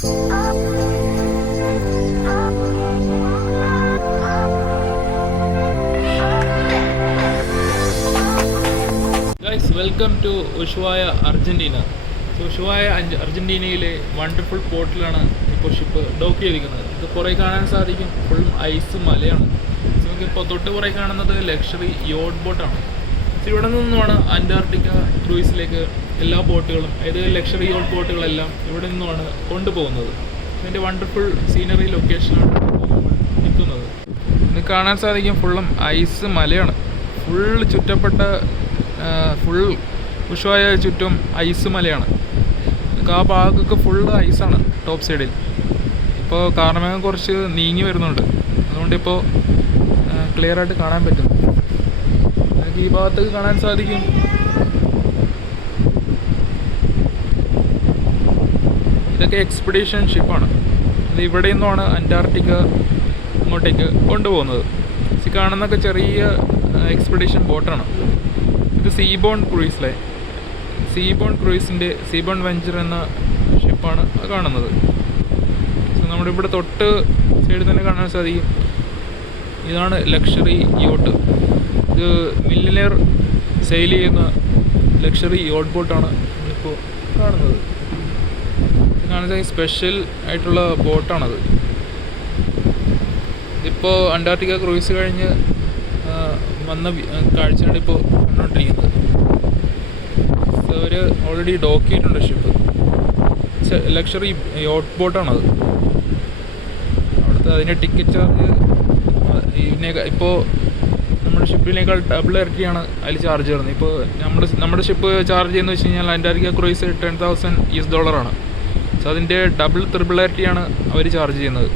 Welcome to Ushuaia Argentina. So Ushuaia അർജൻറ്റീനയിലെ wonderful പോർട്ടിലാണ് ഇപ്പോൾ ഷിപ്പ് ഡോക്ക് ചെയ്തിരിക്കുന്നത്. ഇത് പുറകെ കാണാൻ സാധിക്കും, ഫുൾ ഐസ് മലയാണ്. സോ നമുക്കിപ്പോൾ തൊട്ട് പുറകെ കാണുന്നത് ലക്ഷറി യോട്ട് ബോട്ടാണ്. സോ ഇവിടെ നിന്നുമാണ് അന്റാർട്ടിക്ക ക്രൂയിസിലേക്ക് എല്ലാ ബോട്ടുകളും, അതായത് ലക്ഷറി യോട്ട് ബോട്ടുകളെല്ലാം ഇവിടെ നിന്നുമാണ് കൊണ്ടുപോകുന്നത്. ഇതിൻ്റെ വണ്ടർഫുൾ സീനറി ലൊക്കേഷനാണ് നിൽക്കുന്നത്. ഇത് കാണാൻ സാധിക്കും, ഫുള്ളും ഐസ് മലയാണ്. ഫുൾ ചുറ്റപ്പെട്ട ഫുൾ ഉഷുവായ ചുറ്റും ഐസ് മലയാണ്. ആ ഭാഗമൊക്കെ ഫുള്ള് ഐസാണ് ടോപ്പ് സൈഡിൽ. ഇപ്പോൾ കാർമേഘം കുറച്ച് നീങ്ങി വരുന്നുണ്ട്, അതുകൊണ്ടിപ്പോൾ ക്ലിയറായിട്ട് കാണാൻ പറ്റും. നമുക്ക് ഈ ഭാഗത്തേക്ക് കാണാൻ സാധിക്കും. ഇതൊക്കെ എക്സ്പെഡീഷൻ ഷിപ്പാണ്. ഇത് ഇവിടെ നിന്നുമാണ് അന്റാർട്ടിക്ക അങ്ങോട്ടേക്ക് കൊണ്ടുപോകുന്നത്. ഈ കാണുന്നതൊക്കെ ചെറിയ എക്സ്പെഡീഷൻ ബോട്ടാണ്. ഇത് സീബോൺ ക്രൂയിസിൻ്റെ സീബോൺ വെഞ്ചർ എന്ന ഷിപ്പാണ് കാണുന്നത്. സോ നമ്മുടെ ഇവിടെ തൊട്ട് സൈഡിൽ തന്നെ കാണാൻ സാധിക്കും, ഇതാണ് ലക്ഷറി യോട്ട്. ഇത് മില്ലിനെയർ സെയിൽ ചെയ്യുന്ന ലക്ഷറി യോട്ട് ബോട്ടാണ് ഇപ്പോൾ കാണുന്നത്. ഇത് കാണുന്നത് സ്പെഷ്യൽ ആയിട്ടുള്ള ബോട്ടാണത്. ഇതിപ്പോൾ അന്റാർട്ടിക്ക ക്രൂയിസ് കഴിഞ്ഞ് വന്ന കാഴ്ചയാണ് ഇപ്പോൾ കണ്ടുകൊണ്ടിരിക്കുന്നത്. അവർ ഓൾറെഡി ഡോക്ക് ചെയ്തിട്ടുണ്ട് ഷിപ്പ്. ലക്ഷറി യോട്ട് ബോട്ടാണത്. അവിടുത്തെ അതിൻ്റെ ടിക്കറ്റ് ചാർജ് ഇപ്പോൾ നമ്മുടെ ഷിപ്പിനേക്കാൾ ഡബിൾ ഇരട്ടിയാണ് അതിൽ ചാർജ് ചെയ്യുന്നത്. ഇപ്പോൾ നമ്മുടെ ഷിപ്പ് ചാർജ് ചെയ്യുന്നത് വെച്ച് കഴിഞ്ഞാൽ അന്റാർട്ടിക്ക ക്രൂയിസ് $10,000 സോ അതിൻ്റെ ഡബിൾ ത്രിബിൾ ഇരട്ടിയാണ് അവർ ചാർജ് ചെയ്യുന്നത്.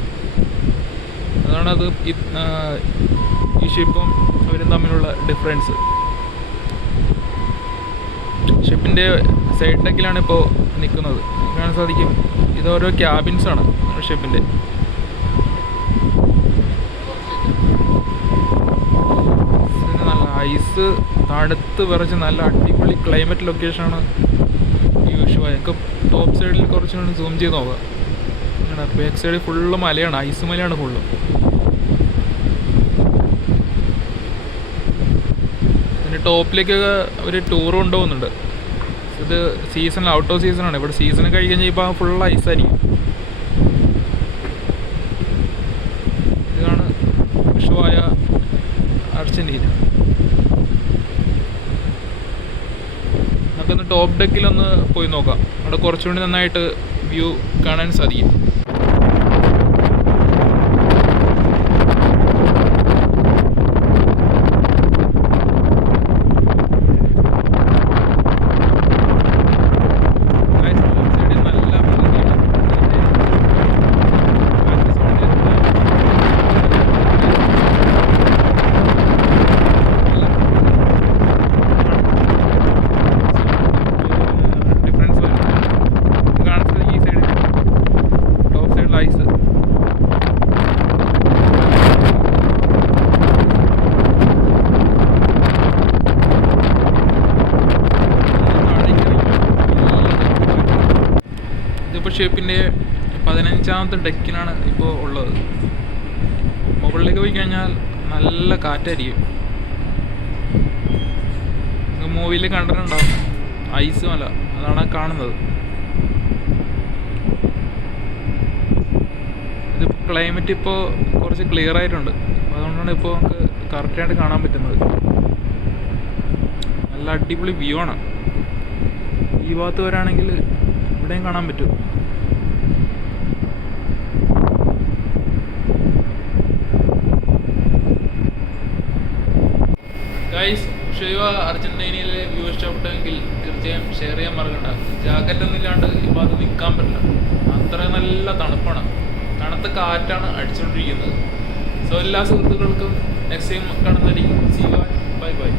അതാണത് ഈ ഷിപ്പും അവരും തമ്മിലുള്ള ഡിഫറൻസ്. ഷിപ്പിൻ്റെ സൈഡ് ഡെക്കിലാണ് ഇപ്പോൾ നിൽക്കുന്നത്. കാണാൻ സാധിക്കും, ഇതോരോ ക്യാബിൻസാണ് ഷിപ്പിൻ്റെ. നല്ല ഐസ് തണുത്ത് വിറച്ച് നല്ല അടിപൊളി ക്ലൈമറ്റ് ലൊക്കേഷനാണ് ഈ ഉഷുവായ. ഒക്കെ ടോപ്പ് സൈഡിൽ കുറച്ചുകൂടി സൂം ചെയ്ത് നോക്കാം. അങ്ങനെ ബാക്ക് സൈഡിൽ ഫുള്ള് മലയാണ്, ഐസ് മലയാണ് ഫുള്ള്. ടോപ്പിലേക്കൊക്കെ അവർ ടൂർ കൊണ്ടുപോകുന്നുണ്ട്. ഇത് സീസൺ ഔട്ട് ഓഫ് സീസണാണ്. ഇവിടെ സീസൺ കഴിഞ്ഞ് ഇപ്പോൾ ഫുൾ ഐസായിരിക്കും. ഇതാണ് ഉഷുവായ അർജൻറ്റീന. നമുക്കൊന്ന് ടോപ്പ് ഡെക്കിലൊന്ന് പോയി നോക്കാം. അവിടെ കുറച്ചുകൂടി നന്നായിട്ട് വ്യൂ കാണാൻ സാധിക്കും. ഇതിപ്പോൾ ഷിപ്പിൻ്റെ 15ാമത്തെ ഡെക്കിലാണ് ഇപ്പോൾ ഉള്ളത്. മുകളിലേക്ക് പോയി കഴിഞ്ഞാൽ നല്ല കാറ്റായിരിക്കും. മൂവിയിൽ കണ്ടിട്ടുണ്ടാവും ഐസ് മല, അതാണ് കാണുന്നത്. ഇതിപ്പോൾ ക്ലൈമറ്റ് ഇപ്പോൾ കുറച്ച് ക്ലിയർ ആയിട്ടുണ്ട്, അതുകൊണ്ടാണ് ഇപ്പോൾ നമുക്ക് കറക്റ്റായിട്ട് കാണാൻ പറ്റുന്നത്. നല്ല അടിപൊളി വ്യൂ ആണ്. ഈ ഭാഗത്ത് വരാണെങ്കിൽ ഇവിടെയും കാണാൻ പറ്റും. ഗൈസ്, ഉഷുവായ അർജൻറ്റീനയിലെ വ്യൂ ഇഷ്ടപ്പെട്ടെങ്കിൽ തീർച്ചയായും ഷെയർ ചെയ്യാൻ മറക്കണ്ട. ജാക്കറ്റ് ഒന്നും ഇല്ലാണ്ട് ഈ ഭാഗത്ത് നിൽക്കാൻ പറ്റില്ല, അത്ര നല്ല തണുപ്പാണ്. തണുത്ത കാറ്റാണ് അടിച്ചുകൊണ്ടിരിക്കുന്നത്. സോ എല്ലാ സുഹൃത്തുക്കൾക്കും നെക്സ്റ്റ് ടൈം കാണുന്നതായിരിക്കും. See you, bye by.